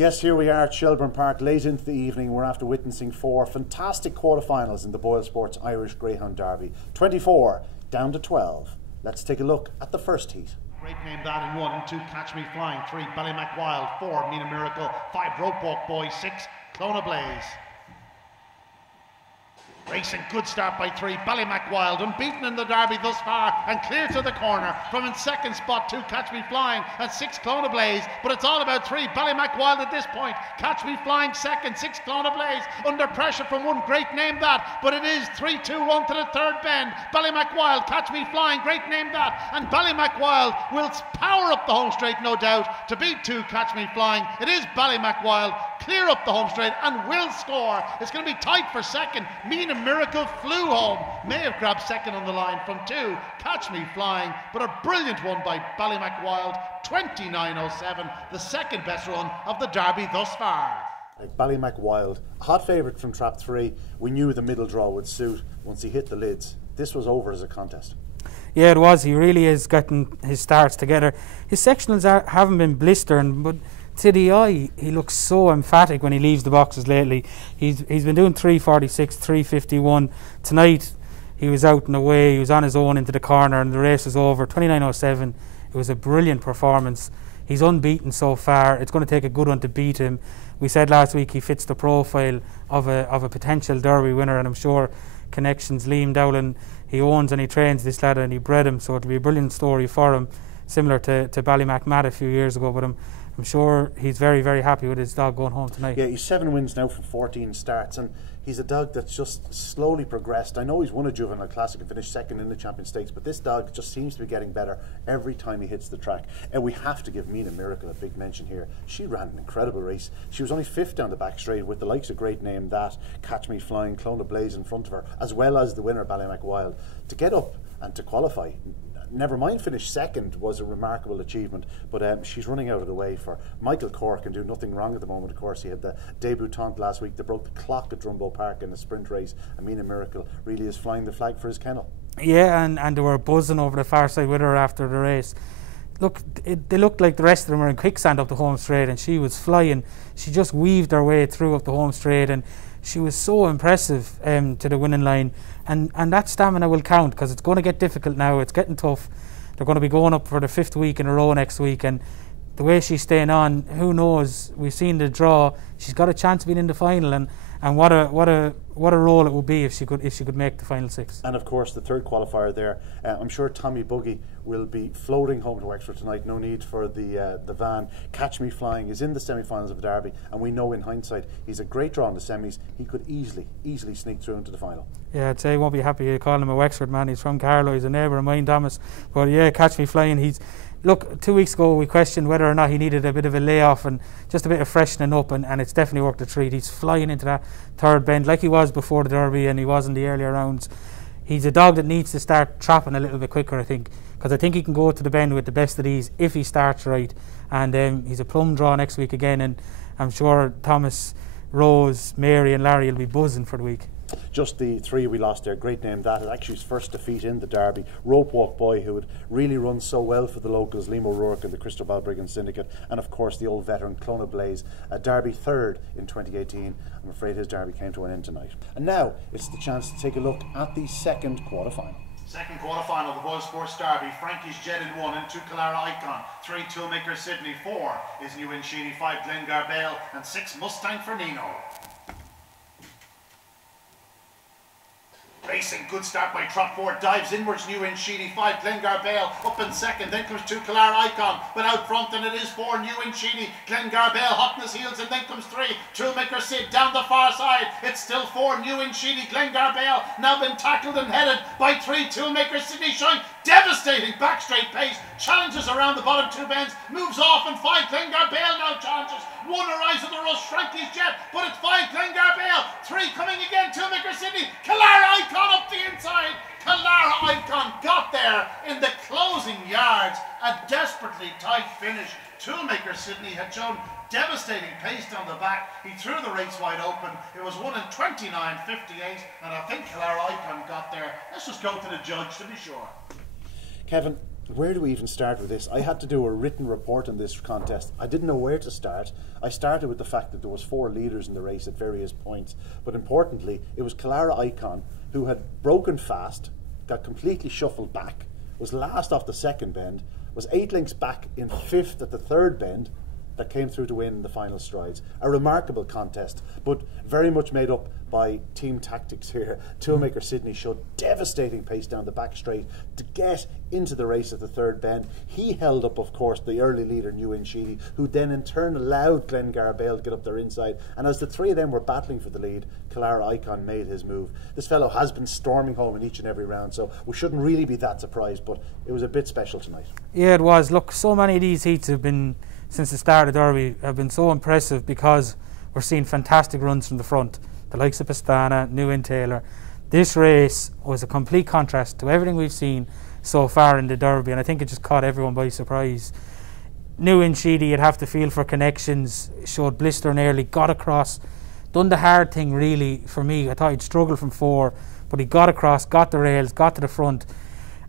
Yes, here we are at Shelbourne Park, late into the evening. We're after witnessing 4 fantastic quarterfinals in the BoyleSports Irish Greyhound Derby. 24 down to 12. Let's take a look at the first heat. Great name that in 1 and 2, Catch Me Flying. 3, Ballymac Wild. 4, Mean a Miracle. 5, Rope Walk Boy. 6, Clona Blaze. Racing, good start by 3, Ballymac Wild, unbeaten in the Derby thus far and clear to the corner. From in second spot, 2, Catch Me Flying, and 6, Clona Blaze. But it's all about 3, Ballymac Wild at this point. Catch Me Flying second, 6, Clona Blaze. Under pressure from 1, great name that. But it is 3, 2, 1 to the third bend. Ballymac Wild, Catch Me Flying, great name that. And Ballymac Wild will power up the home straight, no doubt, to beat 2, Catch Me Flying. It is Ballymac Wild, clear up the home straight and will score. It's going to be tight for second. Mean a Miracle flew home, may have grabbed second on the line from 2, Catch Me Flying, but a brilliant one by Ballymac Wild, 29.07, the second best run of the Derby thus far. Ballymac Wild, hot favourite from trap 3. We knew the middle draw would suit once he hit the lids. This was over as a contest. Yeah, it was. He really is getting his starts together. His sectionals haven't been blistering, but to the eye, he looks so emphatic when he leaves the boxes lately. He's been doing 3:46, 3:51. Tonight, he was out and away. He was on his own into the corner, and the race was over. 29.07. It was a brilliant performance. He's unbeaten so far. It's going to take a good one to beat him. We said last week he fits the profile of a potential Derby winner, and I'm sure connections. Liam Dowling, he owns and he trains this lad, and he bred him, so it'll be a brilliant story for him, similar to Ballymac Matt a few years ago. But I'm sure he's very, very happy with his dog going home tonight. Yeah, he's 7 wins now from 14 starts, and he's a dog that's just slowly progressed. I know he's won a juvenile classic and finished second in the Champion Stakes, but this dog just seems to be getting better every time he hits the track. And we have to give Mean a Miracle a big mention here. She ran an incredible race. She was only 5th down the back straight with the likes of great name that, Catch Me Flying, Clona Blaze in front of her, as well as the winner Ballymac Wild. To get up and to qualify, never mind finish second, was a remarkable achievement, but she's running out of the way for Michael Cork and do nothing wrong at the moment. Of course, he had the debutante last week that broke the clock at Drumbo Park in a sprint race. I mean, a Miracle really is flying the flag for his kennel. Yeah, and they were buzzing over the far side with her after the race. Look, they looked like the rest of them were in quicksand up the home straight, and she was flying. She just weaved her way through up the home straight, and she was so impressive to the winning line. And that stamina will count, because it's going to get difficult now. It's getting tough. They're going to be going up for the 5th week in a row next week, and the way she's staying on, who knows? We've seen the draw. She's got a chance of being in the final, and what a role it would be if she could make the final 6. And of course, the third qualifier there. I'm sure Tommy Buggy will be floating home to Wexford tonight. No need for the van. Catch Me Flying is in the semi-finals of the Derby, and we know in hindsight he's a great draw in the semis. He could easily sneak through into the final. Yeah, I'd say he won't be happy to call him a Wexford man. He's from Carlow. He's a neighbour of mine, Thomas. But yeah, Catch Me Flying. Look, 2 weeks ago we questioned whether or not he needed a bit of a layoff and just a bit of freshening up, and it's definitely worked a treat. He's flying into that third bend like he was before the Derby and he was in the earlier rounds. He's a dog that needs to start trapping a little bit quicker, I think, because I think he can go to the bend with the best of these if he starts right. And he's a plum draw next week again, and I'm sure Thomas, Rose, Mary and Larry will be buzzing for the week. Just the 3 we lost there, great name that. It's actually his first defeat in the Derby. Rope Walk Boy, who had really run so well for the locals, Liam O'Rourke and the Crystal Balbriggan Syndicate, and of course the old veteran Clona Blaze, a Derby 3rd in 2018. I'm afraid his Derby came to an end tonight. And now it's the chance to take a look at the second quarterfinal. Second quarterfinal of the BoyleSports Derby. Frankie's Jet in 1 and 2, Kalara Icon. 3, Toolmaker Sydney. 4 is New In Sheedy. 5, Glengar Bale, and 6, Mustang for Nino. Racing, good start by trot 4, dives inwards, New In Sheedy. 5, Glengar Bale up in second, then comes 2, Kalara Icon, but out front, and it is 4, New In Sheedy. Glengar Bale hot in his heels, and then comes 3, Toolmaker Sid down the far side. It's still 4, New In Sheedy. Glengar Bale now been tackled and headed by 3, Toolmaker Sydney, showing devastating back straight pace, challenges around the bottom 2 bends, moves off, and 5, Glengar Bale now challenges. 1 arrives at the rush, Frankie's Jet, but it's 5, Glengar Bale. 3 coming again, Toolmaker Sydney. Kalara Icon up the inside. Kalara Icon got there in the closing yards. A desperately tight finish. Toolmaker Sydney had shown devastating pace down the back. He threw the race wide open. It was won in 29.58, and I think Kalara Icon got there. Let's just go to the judge to be sure. Kevin, Where do we even start with this? I had to do a written report on this contest. I didn't know where to start. I started with the fact that there was 4 leaders in the race at various points, but importantly, it was Clara Icon, who had broken fast, got completely shuffled back, was last off the second bend, was 8 lengths back in 5th at the third bend, that came through to win in the final strides. A remarkable contest, but very much made up by team tactics here. Toolmaker Sydney showed devastating pace down the back straight to get into the race at the third bend. He held up, of course, the early leader, New In Sheedy, who then in turn allowed Glengar Bale to get up their inside. And as the 3 of them were battling for the lead, Clara Icon made his move. This fellow has been storming home in each and every round, so we shouldn't really be that surprised, but it was a bit special tonight. Yeah, it was. Look, so many of these heats have been, since the start of Derby, have been so impressive because we're seeing fantastic runs from the front. The likes of Pastana, New In Taylor. This race was a complete contrast to everything we've seen so far in the Derby, and I think it just caught everyone by surprise. New In Sheedy, you'd have to feel for connections, showed blistering early, got across, done the hard thing really for me. I thought he'd struggle from 4, but he got across, got the rails, got to the front.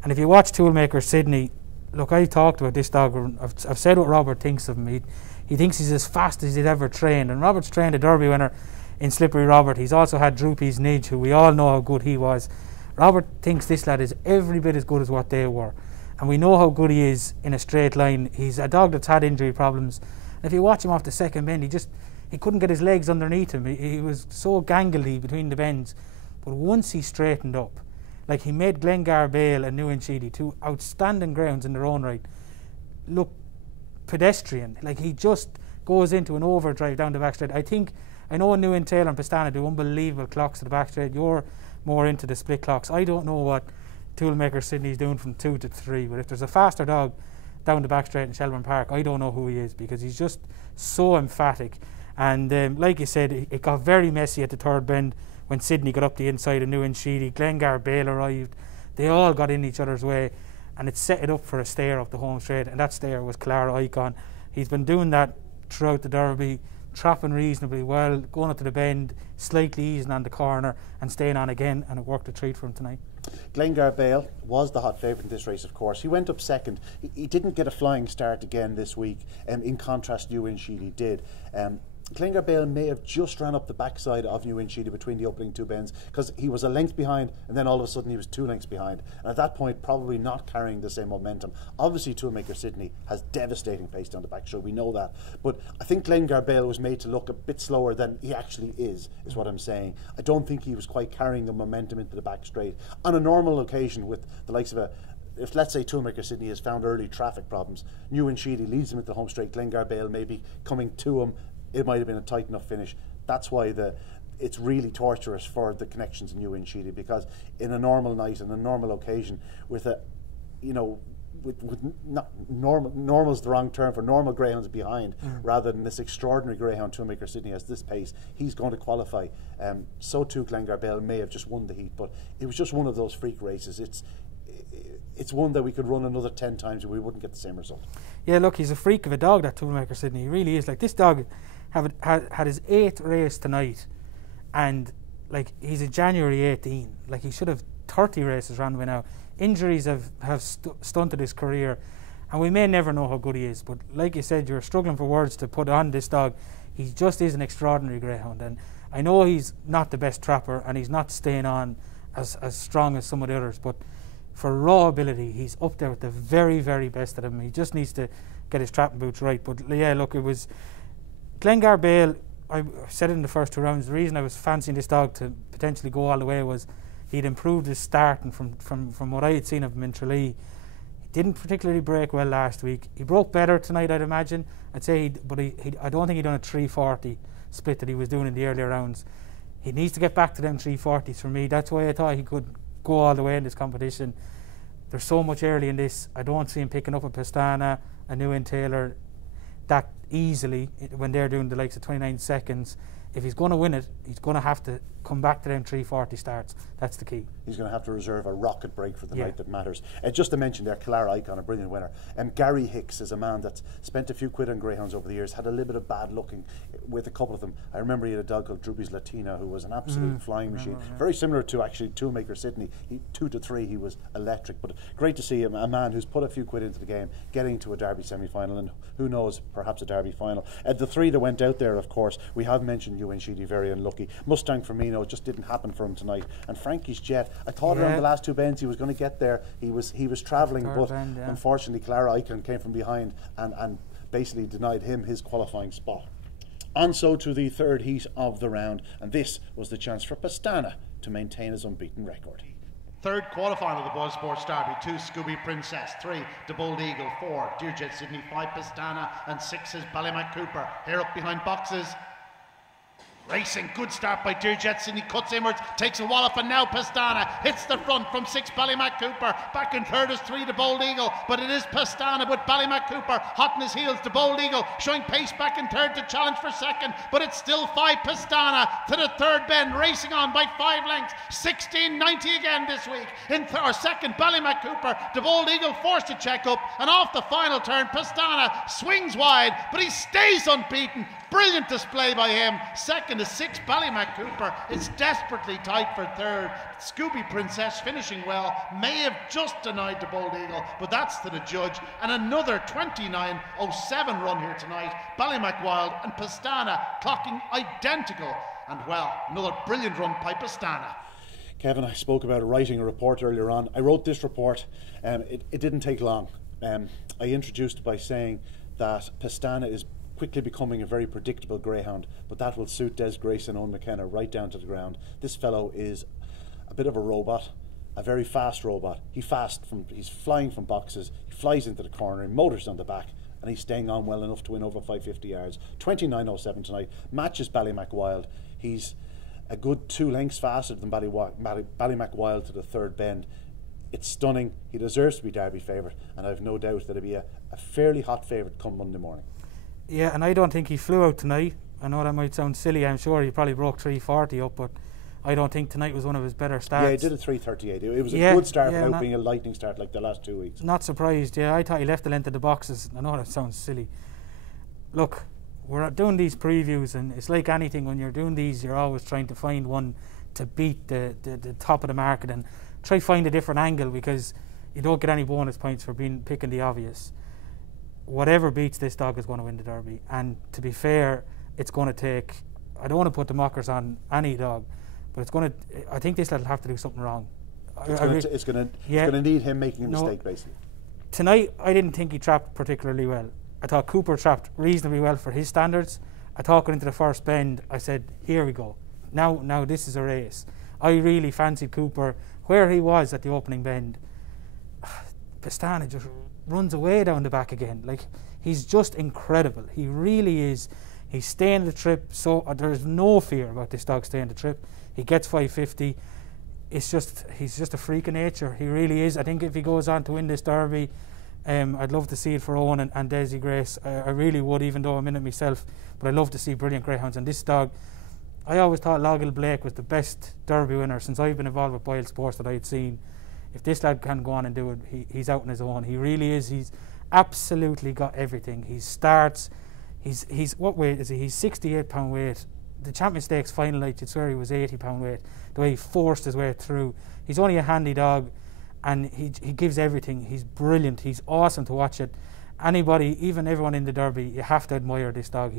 And if you watch Toolmaker Sydney, look, I talked about this dog. I've said what Robert thinks of him. He thinks he's as fast as he'd ever trained, and Robert's trained a Derby winner in Slippery Robert. He's also had Droopy's Nidge, who we all know how good he was. Robert thinks this lad is every bit as good as what they were, and we know how good he is in a straight line. He's a dog that's had injury problems, and if you watch him off the second bend, he couldn't get his legs underneath him. He was so gangly between the bends, but once he straightened up, like he made Glengar Bale and New In Sheedy, 2 outstanding grounds in their own right, look pedestrian. Like he just goes into an overdrive down the back straight. I know New In Taylor and Pastana do unbelievable clocks at the back straight. You're more into the split clocks. I don't know what Toolmaker Sydney's doing from 2 to 3, but if there's a faster dog down the back straight in Shelbourne Park, I don't know who he is, because he's just so emphatic. And like you said, it got very messy at the third bend when Sydney got up the inside of New In Sheedy. Glengar Bale arrived. They all got in each other's way, and it set it up for a stare up the home straight, and that stare was Clara Icon. He's been doing that throughout the Derby, trapping reasonably well, going up to the bend, slightly easing on the corner and staying on again, and it worked a treat for him tonight. Glengar Bale was the hot favourite in this race, of course. He went up second. He didn't get a flying start again this week, in contrast New In Sheedy did. Glengar Bale may have just ran up the backside of New In Sheedy between the opening 2 bends, because he was a length behind, and then all of a sudden he was 2 lengths behind, and at that point probably not carrying the same momentum. Obviously Toolmaker Sydney has devastating pace down the back straight, we know that, but I think Glengar Bale was made to look a bit slower than he actually is what I'm saying. I don't think he was quite carrying the momentum into the back straight. On a normal occasion with the likes of if let's say Toolmaker Sydney has found early traffic problems, New In Sheedy leads him into the home straight, Glengar Bale maybe coming to him, it might have been a tight enough finish. That's why it's really torturous for the connections in New In Sheedy, because in a normal night and a normal occasion, with a, not normal's the wrong term for normal greyhounds behind, rather than this extraordinary greyhound Toolmaker Sydney has this pace, he's going to qualify. So too Glengar Bale may have just won the heat, but it was just one of those freak races. It's one that we could run another 10 times and we wouldn't get the same result. Yeah, look, he's a freak of a dog, that Toolmaker Sydney. He really is. Like, this dog had his 8th race tonight, and like, he's a January 18. Like, he should have 30 races run by now. Injuries have stunted his career, and we may never know how good he is, but like you said, you're struggling for words to put on this dog. He just is an extraordinary greyhound, and I know he's not the best trapper and he's not staying on as strong as some of the others, but for raw ability, he's up there with the very, very best of them. He just needs to get his trapping boots right. But yeah, look, it was Glengar Bale. I said it in the first 2 rounds. The reason I was fancying this dog to potentially go all the way was he'd improved his start, and from what I had seen of him in Tralee, he didn't particularly break well last week. He broke better tonight, I'd imagine. I'd say, I don't think he'd done a 340 split that he was doing in the earlier rounds. He needs to get back to them 340s for me. That's why I thought he could go all the way in this competition. There's so much early in this. I don't see him picking up a Pastana, a New In Taylor that easily when they're doing the likes of 29 seconds. If he's going to win it, he's going to have to come back to them 340 starts. That's the key. He's going to have to reserve a rocket break for the night that matters. Just to mention there, Clara Icon, a brilliant winner. Gary Hicks is a man that's spent a few quid on greyhounds over the years, had a little bit of bad luck with a couple of them. I remember he had a dog called Droopy's Latina who was an absolute flying machine. Very similar to actually Toolmaker Sydney. 2 to 3 he was electric, but great to see him, a man who's put a few quid into the game, getting to a Derby semi-final, and who knows, perhaps a Derby final. The 3 that went out there, of course, we have mentioned Ewan Sheedy, very unlucky. Mustang Firmino, it just didn't happen for him tonight. And Frankie's Jet, I thought around the last 2 bends he was going to get there. He was travelling, but unfortunately Clara Icon came from behind and basically denied him his qualifying spot. On so to the 3rd heat of the round, and this was the chance for Pastana to maintain his unbeaten record. 3rd quarterfinal of the BoyleSports Derby. 2 Scooby Princess, 3 De Bold Eagle, 4 Dearjet Sydney, 5 Pastana, and 6 is Ballymac Cooper. Here up behind boxes. Racing, good start by Dearjet Sydney, cuts inwards, takes a wallop, and now Pastana hits the front from 6 Ballymac Cooper. Back in 3rd is 3 De Bold Eagle, but it is Pastana with Ballymac Cooper hot in his heels. De Bold Eagle showing pace back in 3rd to challenge for 2nd, but it's still 5 Pastana to the 3rd bend, racing on by 5 lengths. 16.90 again this week. In 2nd, Ballymac Cooper. De Bold Eagle forced to check up, and off the final turn, Pastana swings wide, but he stays unbeaten. Brilliant display by him. 2nd is 6 Ballymac Cooper. It's desperately tight for 3rd. Scooby Princess finishing well. May have just denied De Bold Eagle, but that's to the judge. And another 29.07 run here tonight. Ballymac Wild and Pastana clocking identical. And well, another brilliant run by Pastana. Kevin, I spoke about writing a report earlier on. I wrote this report. It didn't take long. I introduced by saying that Pastana is quickly becoming a very predictable greyhound, but that will suit Des Grace and Owen McKenna right down to the ground. This fellow is a bit of a robot, a very fast robot. He's flying from boxes, he flies into the corner, he motors on the back, and he's staying on well enough to win over 550 yards. 29.07 tonight, matches Ballymac Wild. He's a good 2 lengths faster than Ballymac Wild to the 3rd bend. It's stunning. He deserves to be Derby favourite, and I've no doubt that he'll be a fairly hot favourite come Monday morning. Yeah, and I don't think he flew out tonight. I know that might sound silly. I'm sure he probably broke 340 up, but I don't think tonight was one of his better starts. Yeah, he did a 338. It was a good start without being a lightning start like the last 2 weeks. Not surprised, yeah. I thought he left the length of the boxes. I know that sounds silly. Look, we're doing these previews, and it's like anything. When you're doing these, you're always trying to find one to beat the top of the market and try find a different angle, because you don't get any bonus points for picking the obvious. Whatever beats this dog is going to win the Derby, and to be fair, it's going to take, I don't want to put the mockers on any dog, but I think this will have to do something wrong. It's going to need him making a mistake, basically. Tonight, I didn't think he trapped particularly well. I thought Cooper trapped reasonably well for his standards. I thought going into the 1st bend, I said, here we go. Now this is a race. I really fancied Cooper where he was at the opening bend. Pastana just runs away down the back again. Like, he's just incredible. He really is. He's staying the trip, so there's no fear about this dog staying the trip. He gets 550. He's just a freak of nature. He really is. I think if he goes on to win this Derby, I'd love to see it for Owen and Desi Grace. I really would, even though I'm in it myself. But I'd love to see brilliant greyhounds. And this dog, I always thought Logill Blake was the best Derby winner since I've been involved with BoyleSports that I'd seen. If this lad can go on and do it, he's out on his own. He really is. He's absolutely got everything. He starts. He's what weight is he? He's 68 pound weight. The Champion Stakes final night, you'd swear he was 80 pound weight. The way he forced his way through. He's only a handy dog, and he gives everything. He's brilliant. He's awesome to watch it. Anybody, even everyone in the Derby, you have to admire this dog.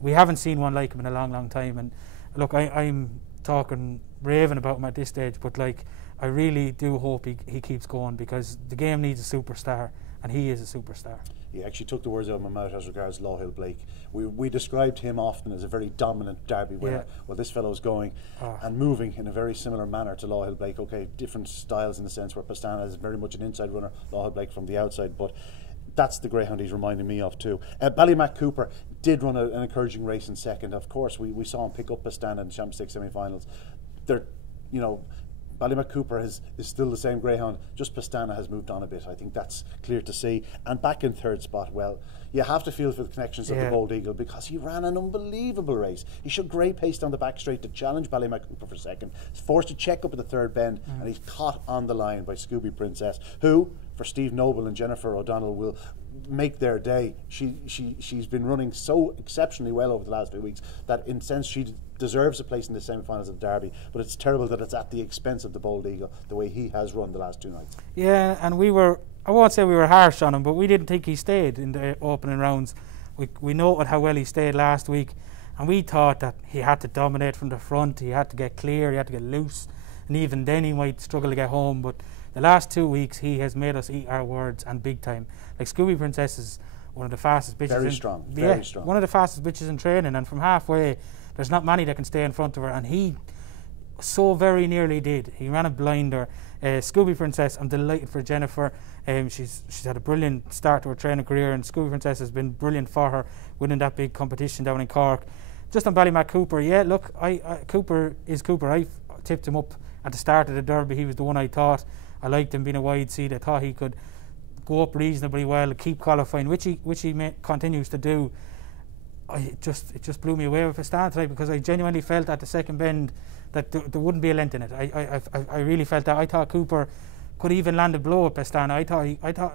We haven't seen one like him in a long, long time. And look, I'm talking raving about him at this stage, but like, I really do hope he keeps going, because the game needs a superstar, and he is a superstar. He actually took the words out of my mouth as regards Logill Blake. We described him often as a very dominant Derby winner. Well, this fellow's going and moving in a very similar manner to Logill Blake. Okay, different styles in the sense where Pastana is very much an inside runner, Logill Blake from the outside, but that's the greyhound he's reminding me of too. Ballymac Cooper did run an encouraging race in 2nd. Of course, we saw him pick up Pastana in the Champions Stakes semi-finals. Ballymac Cooper is still the same greyhound, just Pastana has moved on a bit. I think that's clear to see. And back in 3rd spot, well, you have to feel for the connections of the Bold Eagle, because he ran an unbelievable race. He showed great pace down the back straight to challenge Ballymac Cooper for 2nd. He's forced to check up at the 3rd bend, and he's caught on the line by Scooby Princess, who, for Steve Noble and Jennifer O'Donnell, make their day. She's been running so exceptionally well over the last few weeks that in a sense she deserves a place in the semi-finals of the Derby, but it's terrible that it's at the expense of the Bold Eagle the way he has run the last 2 nights. Yeah, and I won't say we were harsh on him, but we didn't think he stayed in the opening rounds. We noted how well he stayed last week, and we thought that he had to dominate from the front, he had to get clear, he had to get loose, and even then he might struggle to get home. But the last 2 weeks he has made us eat our words, and big time. Like Scooby Princess is one of the fastest bitches. Very strong. One of the fastest bitches in training, and from halfway there's not many that can stay in front of her, and he so very nearly did. He ran a blinder. Scooby Princess, I'm delighted for Jennifer. She's had a brilliant start to her training career, and Scooby Princess has been brilliant for her, winning that big competition down in Cork. Just on Ballymac Cooper, yeah, look, Cooper is Cooper. I tipped him up at the start of the Derby. He was the one I thought. I liked him being a wide seed. I thought he could go up reasonably well, keep qualifying, which he continues to do. It just blew me away with Pastana tonight, because I genuinely felt at the second bend that there wouldn't be a length in it. I really felt that. I thought Cooper could even land a blow at Pastana.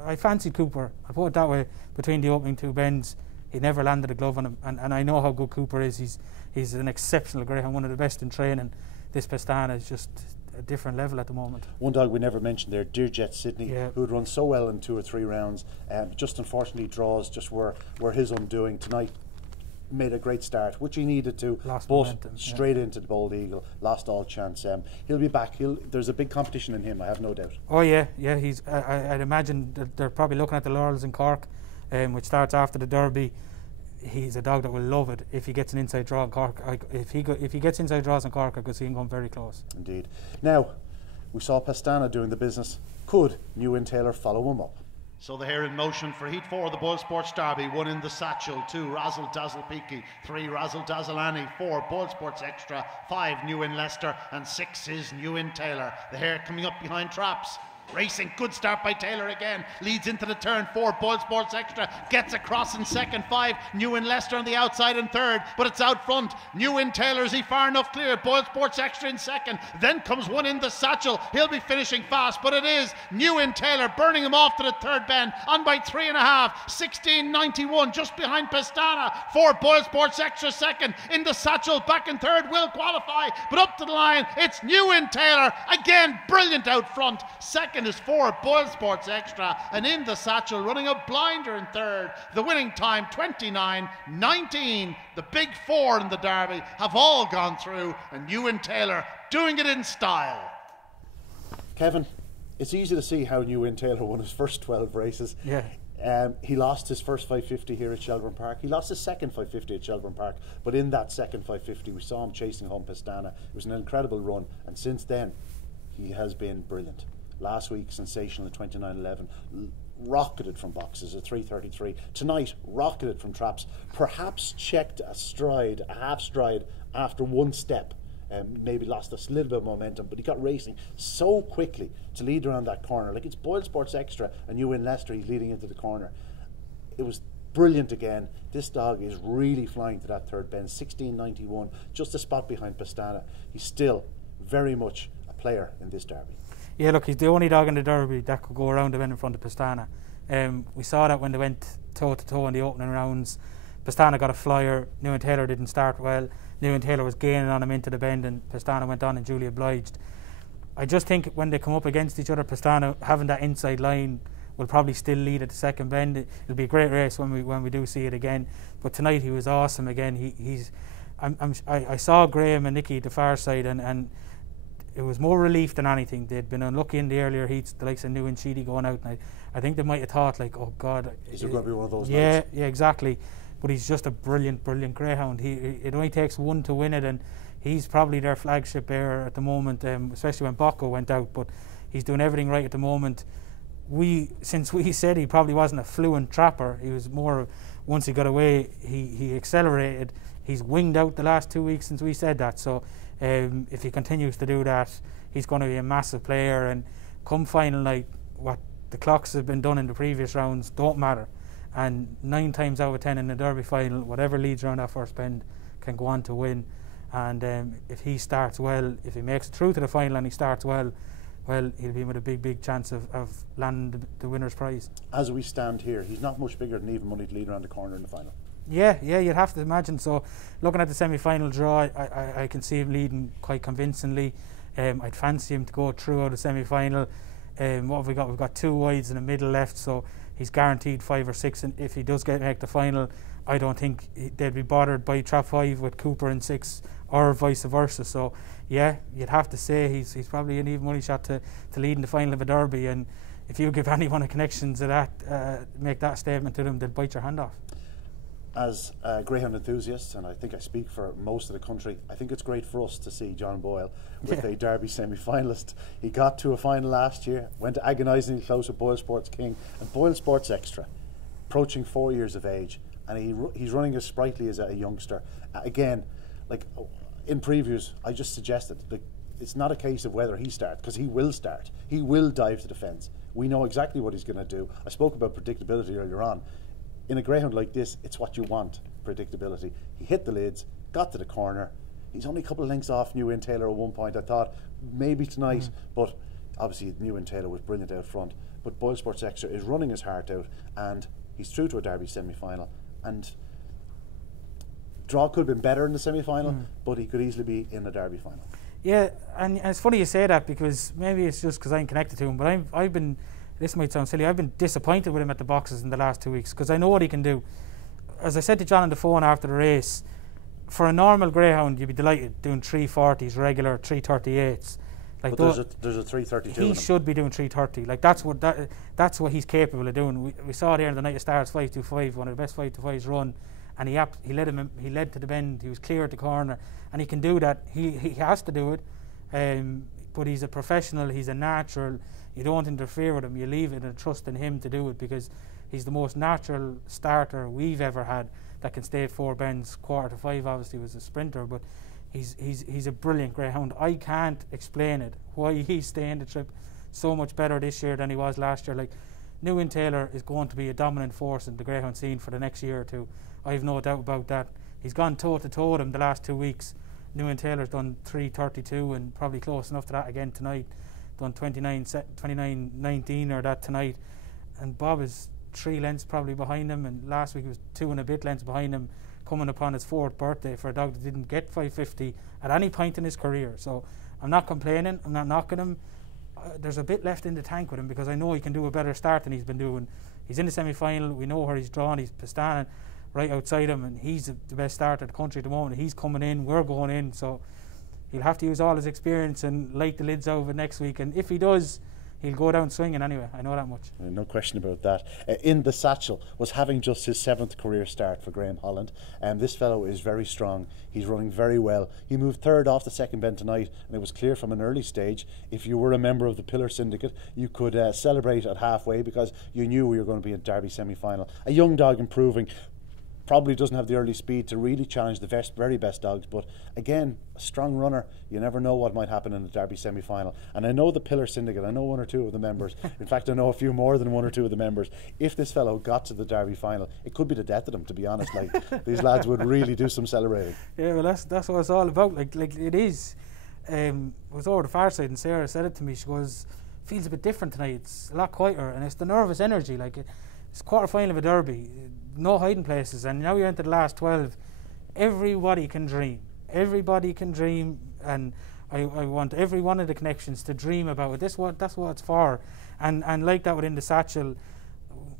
I fancied Cooper. I put it that way between the opening 2 bends. He never landed a glove on him, and I know how good Cooper is. He's an exceptional greyhound, one of the best in training. This Pastana is just a different level at the moment. One dog we never mentioned there, Dearjet Sydney, yeah, who had run so well in 2 or 3 rounds, just unfortunately draws just were his undoing tonight. Made a great start, which he needed to, lost but momentum, straight into the Bold Eagle, lost all chance. He'll be back. There's a big competition in him, I have no doubt. Oh yeah. He's. I'd imagine that they're probably looking at the Laurels in Cork, which starts after the Derby. He's a dog that will love it if he gets an inside draw in Cork. If he gets inside draws in Cork, I could see him going very close. Indeed. Now, we saw Pastana doing the business. Could New Taylor follow him up? So the hair in motion for Heat 4 of the BoyleSports Derby. 1 in the Satchel, 2 Razzle Dazzle Peaky, 3 Razzle Dazzle Annie, 4 BoyleSports Extra, 5 New in Leicester, and 6 is New in Taylor. The hair coming up behind traps. Racing, good start by Taylor again, leads into the turn. 4 BoyleSports Extra gets across in second. 5 New in Leicester on the outside in third, but it's out front. New in Taylor, is he far enough clear? BoyleSports Extra in second, then comes 1 in the Satchel. He'll be finishing fast, but it is New in Taylor burning him off to the third bend, on by 3.5. 16.91 just behind Pastana. 4 BoyleSports Extra second, in the Satchel back in third, will qualify, but up to the line it's New in Taylor again, brilliant out front. Second is 4 BoyleSports Extra, and in the Satchel running a blinder in third. The winning time 29.19. The big 4 in the Derby have all gone through, and New in Taylor doing it in style. Kevin, it's easy to see how New Taylor won his first 12 races. Yeah. He lost his first 550 here at Shelbourne Park. He lost his second 550 at Shelbourne Park, but in that second 550 we saw him chasing home Pastana. It was an incredible run, and since then he has been brilliant. Last week, sensational at 29.11, rocketed from boxes at 3.33. Tonight, rocketed from traps, perhaps checked a half stride after 1 step. Maybe lost a little bit of momentum, but he got racing so quickly to lead around that corner. Like, it's BoyleSports Extra and you in Leicester, he's leading into the corner. It was brilliant again. This dog is really flying to that third bend. 16.91, just a spot behind Pastana. He's still very much a player in this Derby. Yeah, look, he's the only dog in the Derby that could go around the bend in front of Pastana. We saw that when they went toe-to-toe in the opening rounds. Pastana got a flyer. New Taylor didn't start well. New Taylor was gaining on him into the bend, and Pastana went on and duly obliged. I just think when they come up against each other, Pastana having that inside line will probably still lead at the second bend. It'll be a great race when we do see it again. But tonight he was awesome again. I saw Graham and Nicky at the far side, and it was more relief than anything. They'd been unlucky in the earlier heats, the likes of New and Sheedy going out, and I think they might have thought, like, oh God, is it going to be one of those nights? nights? Yeah, exactly. But he's just a brilliant greyhound. It only takes 1 to win it, and he's probably their flagship bearer at the moment, especially when Bocco went out. But he's doing everything right at the moment. Since we said he probably wasn't a fluent trapper, he was more, once he got away, he accelerated. He's winged out the last 2 weeks since we said that. So if he continues to do that, he's going to be a massive player. And come final night, what the clocks have been done in the previous rounds don't matter. And 9 times out of 10 in the Derby final, whatever leads around that first bend can go on to win. And if he starts well, if he makes it through to the final and he starts well, well, he'll be with a big chance of landing the winner's prize. As we stand here, he's not much bigger than even money to lead around the corner in the final. Yeah, you'd have to imagine. So, looking at the semi-final draw, I can see him leading quite convincingly. I'd fancy him to go through out the semi-final. What have we got? We've got 2 wides in the middle left, so he's guaranteed 5 or 6. And if he does make the final, I don't think they'd be bothered by trap 5 with Cooper in 6, or vice versa. So, yeah, you'd have to say he's probably an even money shot to lead in the final of a derby. And if you give anyone a connection to that, make that statement to them, they'll bite your hand off. As a greyhound enthusiast, and I think I speak for most of the country, I think it's great for us to see John Boyle with a Derby semi-finalist. He got to a final last year, went agonisingly close with BoyleSports King and BoyleSports Extra, approaching 4 years of age, and he's running as sprightly as a youngster. Again, like in previews, I just suggested that it's not a case of whether he starts, because he will start. He will dive to the fence. We know exactly what he's going to do. I spoke about predictability earlier on. In a greyhound like this, it's what you want, predictability. He hit the lids, got to the corner. He's only a couple of lengths off New Inn Taylor at one point. I thought maybe tonight, but obviously New Inn Taylor was brilliant out front. But BoyleSports Extra is running his heart out, and he's through to a Derby semi-final. And draw could have been better in the semi-final, but he could easily be in the Derby final. Yeah, and it's funny you say that, because maybe it's just because I'm connected to him, but I've been, this might sound silly, I've been disappointed with him at the boxes in the last 2 weeks, because I know what he can do. As I said to John on the phone after the race, for a normal greyhound, you'd be delighted doing 340s regular, 338s. Like, but there's a 332. He should be doing 330. Like, that's what he's capable of doing. We saw there in the night of stars 525, one of the best 525s run, and he led to the bend. He was clear at the corner, and he can do that. He has to do it, but he's a professional. He's a natural. You don't interfere with him. You leave it and trust in him to do it, because he's the most natural starter we've ever had that can stay 4 bends. 4:45 obviously was a sprinter, but he's a brilliant greyhound. I can't explain it, why he's staying the trip so much better this year than he was last year. Like, New Inn Taylor is going to be a dominant force in the greyhound scene for the next year or two. I have no doubt about that. He's gone toe to toe with him the last 2 weeks. New Inn Taylor's done 3:32 and probably close enough to that again tonight. Done 29:19 or that tonight, and Bob is 3 lengths probably behind him, and last week he was 2 and a bit lengths behind him, coming upon his 4th birthday for a dog that didn't get 550 at any point in his career. So I'm not complaining, I'm not knocking him. There's a bit left in the tank with him, because I know he can do a better start than he's been doing. He's in the semi-final, we know where he's drawn, he's Pastana right outside him, and he's the best starter in the country at the moment. He's coming in, we're going in, so he'll have to use all his experience and light the lids over next week, and if he does, he'll go down swinging anyway. I know that much. No question about that. In the Satchel was having just his 7th career start for Graham Holland, and this fellow is very strong. He's running very well. He moved 3rd off the second bend tonight, and it was clear from an early stage, if you were a member of the Pillar Syndicate, you could celebrate at halfway, because you knew we were going to be in Derby semi-final. A young dog improving. Probably doesn't have the early speed to really challenge the very best dogs, but again, a strong runner. You never know what might happen in the Derby semi-final. And I know the Pillar Syndicate, I know 1 or 2 of the members. In fact, I know a few more than 1 or 2 of the members. If this fellow got to the Derby final, it could be the death of them, to be honest. Like, these lads would really do some celebrating. Yeah, well, that's what it's all about. Like it is. I was over the far side, and Sarah said it to me. She goes, feels a bit different tonight. It's a lot quieter, and it's the nervous energy. Like, it's quarter-final of a derby, no hiding places, and now you're into the last 12. Everybody can dream. Everybody can dream, and I want every one of the connections to dream about it. That's what it's for. And like that within the Satchel,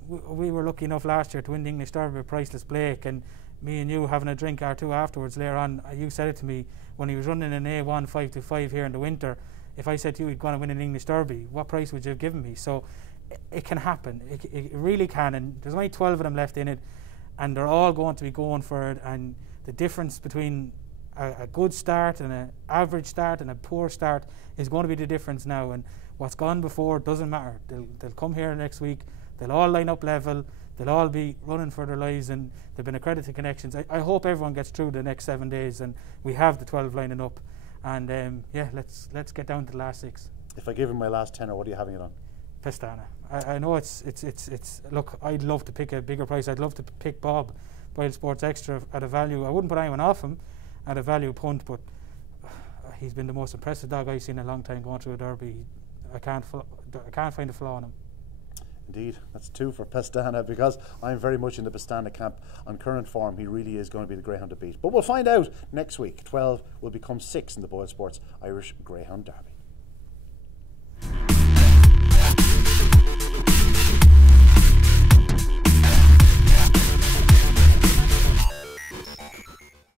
we were lucky enough last year to win the English Derby with Priceless Blake, and me and you having a drink or two afterwards later on, you said it to me when he was running an A1 525 here in the winter. If I said to you he'd gone to win an English Derby, what price would you have given me? So it can happen. It really can, and there's only 12 of them left in it, and they're all going to be going for it. And the difference between a good start and an average start and a poor start is going to be the difference now. And what's gone before doesn't matter. They'll come here next week. They'll all line up level. They'll all be running for their lives, and they've been accredited connections. I hope everyone gets through the next 7 days, and we have the 12 lining up. And yeah, let's get down to the last 6. If I give him my last tenner, what are you having it on? Pastana. I know it's look, I'd love to pick a bigger price. I'd love to pick Bob BoyleSports Extra at a value. I wouldn't put anyone off him at a value punt, but he's been the most impressive dog I've seen in a long time going through a derby. I can't find a flaw in him. Indeed, that's 2 for Pastana, because I'm very much in the Pastana camp. On current form, he really is going to be the greyhound to beat. But we'll find out next week. 12 will become 6 in the BoyleSports Irish Greyhound Derby.